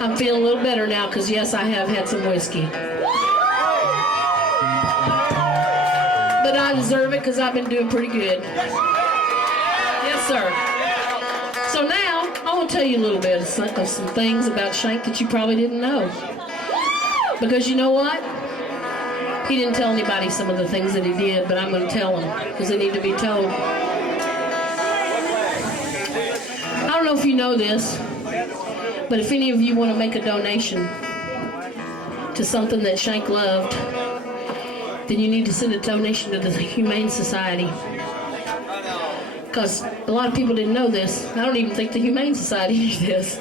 I'm feeling a little better now because, yes, I have had some whiskey. But I deserve it because I've been doing pretty good. Yes, sir. So now, I want to tell you a little bit of some things about Shank that you probably didn't know. Because you know what? He didn't tell anybody some of the things that he did, but I'm going to tell them because they need to be told. I don't know if you know this, but if any of you want to make a donation to something that Shank loved, then you need to send a donation to the Humane Society. Because a lot of people didn't know this. I don't even think the Humane Society knew this.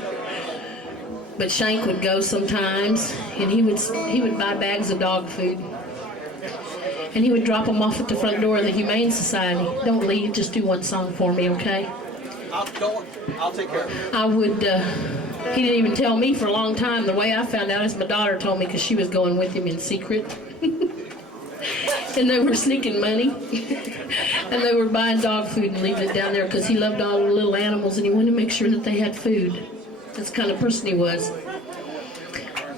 But Shank would go sometimes, and he would buy bags of dog food. And he would drop them off at the front door of the Humane Society. Don't leave, just do one song for me, okay? I'll take care of it. I would, he didn't even tell me for a long time. The way I found out is my daughter told me because she was going with him in secret. And they were sneaking money. And they were buying dog food and leaving it down there because he loved all the little animals and he wanted to make sure that they had food. That's the kind of person he was.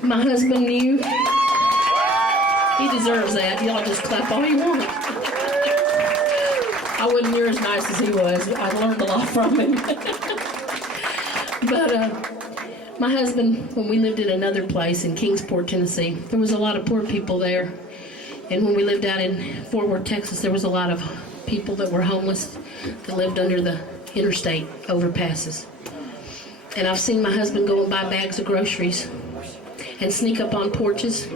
My husband knew. He deserves that. Y'all just clap all you want. I wasn't near as nice as he was. I learned a lot from him. But my husband, when we lived in another place in Kingsport, Tennessee, there was a lot of poor people there. And when we lived out in Fort Worth, Texas, there was a lot of people that were homeless that lived under the interstate overpasses. And I've seen my husband go and buy bags of groceries and sneak up on porches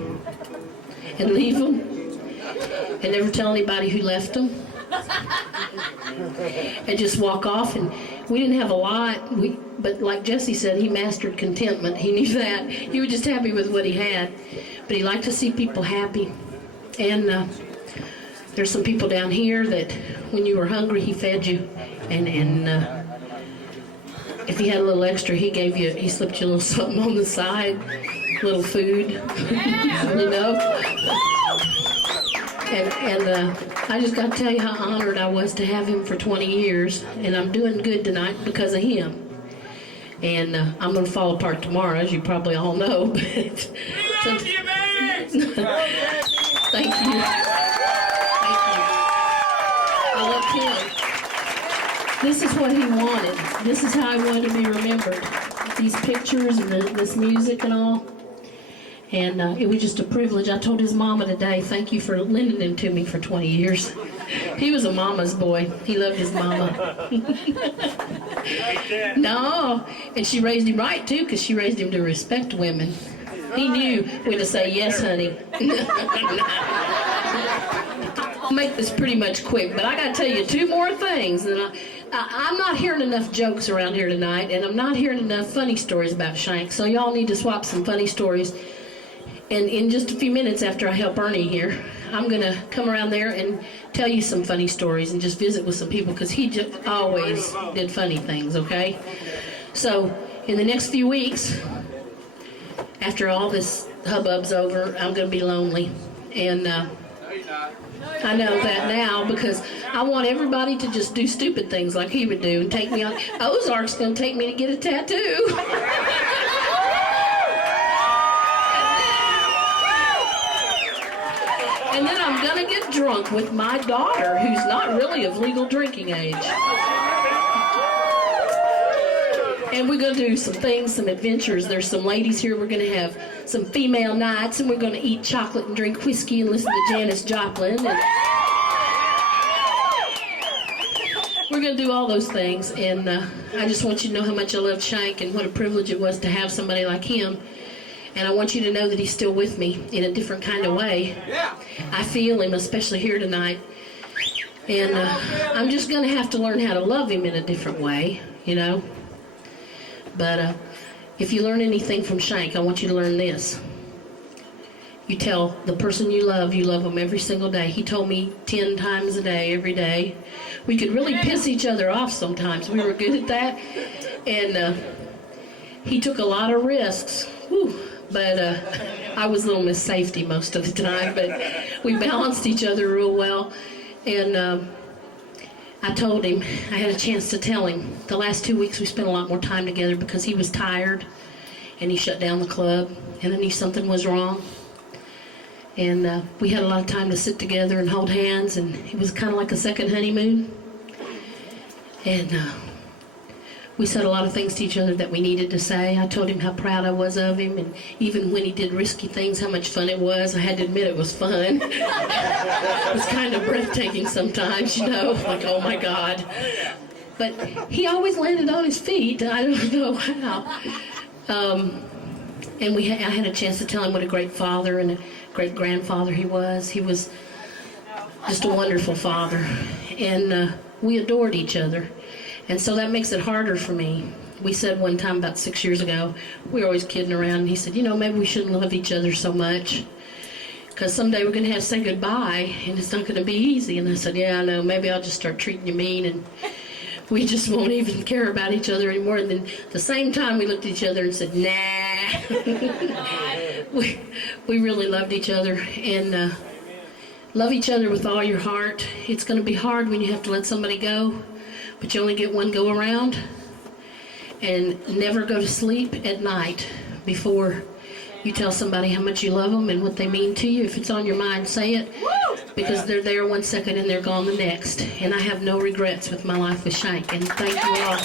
and leave them and never tell anybody who left them and just walk off. And we didn't have a lot, but like Jesse said, he mastered contentment. He knew that. He was just happy with what he had, but he liked to see people happy. And there's some people down here that when you were hungry, he fed you, and if he had a little extra, he slipped you a little something on the side, little food, you know. And I just got to tell you how honored I was to have him for 20 years, and I'm doing good tonight because of him. And I'm going to fall apart tomorrow, as you probably all know. But love you, man! Thank you. Thank you. I love him. This is what he wanted. This is how I wanted to be remembered. These pictures and this music and all. And it was just a privilege. I told his mama today, thank you for lending him to me for 20 years. He was a mama's boy. He loved his mama. No, and she raised him right, too, because she raised him to respect women. He knew when to say, yes, honey. I'll make this pretty much quick, but I got to tell you two more things. And I'm not hearing enough jokes around here tonight, and I'm not hearing enough funny stories about Shank, so y'all need to swap some funny stories. And in just a few minutes after I help Ernie here, I'm going to come around there and tell you some funny stories and just visit with some people, because he just always did funny things, okay? So in the next few weeks, after all this hubbub's over, I'm going to be lonely. And I know that now, because I want everybody to just do stupid things like he would do and take me on. Ozark's going to take me to get a tattoo. And then I'm going to get drunk with my daughter, who's not really of legal drinking age. And we're going to do some things, some adventures. There's some ladies here. We're going to have some female nights, and we're going to eat chocolate and drink whiskey and listen to Janis Joplin. And we're going to do all those things. And I just want you to know how much I love Shank and what a privilege it was to have somebody like him. And I want you to know that he's still with me in a different kind of way. I feel him, especially here tonight. And I'm just going to have to learn how to love him in a different way, you know. But if you learn anything from Shank, I want you to learn this. You tell the person you love them every single day. He told me 10 times a day, every day. We could really piss each other off sometimes. We were good at that. And he took a lot of risks. Whew. But I was little Miss Safety most of the time. But we balanced each other real well. And I told him, I had a chance to tell him, the last 2 weeks we spent a lot more time together because he was tired. and he shut down the club, and I knew something was wrong. And we had a lot of time to sit together and hold hands, and it was kind of like a second honeymoon. And we said a lot of things to each other that we needed to say. I told him how proud I was of him, and even when he did risky things, how much fun it was. I had to admit it was fun. It was kind of breathtaking sometimes, you know, like, oh my God. But he always landed on his feet. I don't know how. And I had a chance to tell him what a great father and a great grandfather he was. He was just a wonderful father. And we adored each other. And so that makes it harder for me. We said one time about 6 years ago, we were always kidding around, and he said, you know, maybe we shouldn't love each other so much, because someday we're going to have to say goodbye, and it's not going to be easy. And I said, yeah, I know, maybe I'll just start treating you mean, and we just won't even care about each other anymore. And then at the same time, we looked at each other and said, nah. we really loved each other, and love each other with all your heart. It's going to be hard when you have to let somebody go, but you only get one go around. And never go to sleep at night before you tell somebody how much you love them and what they mean to you. If it's on your mind, say it, because they're there one second and they're gone the next. And I have no regrets with my life with Shank, and thank you all.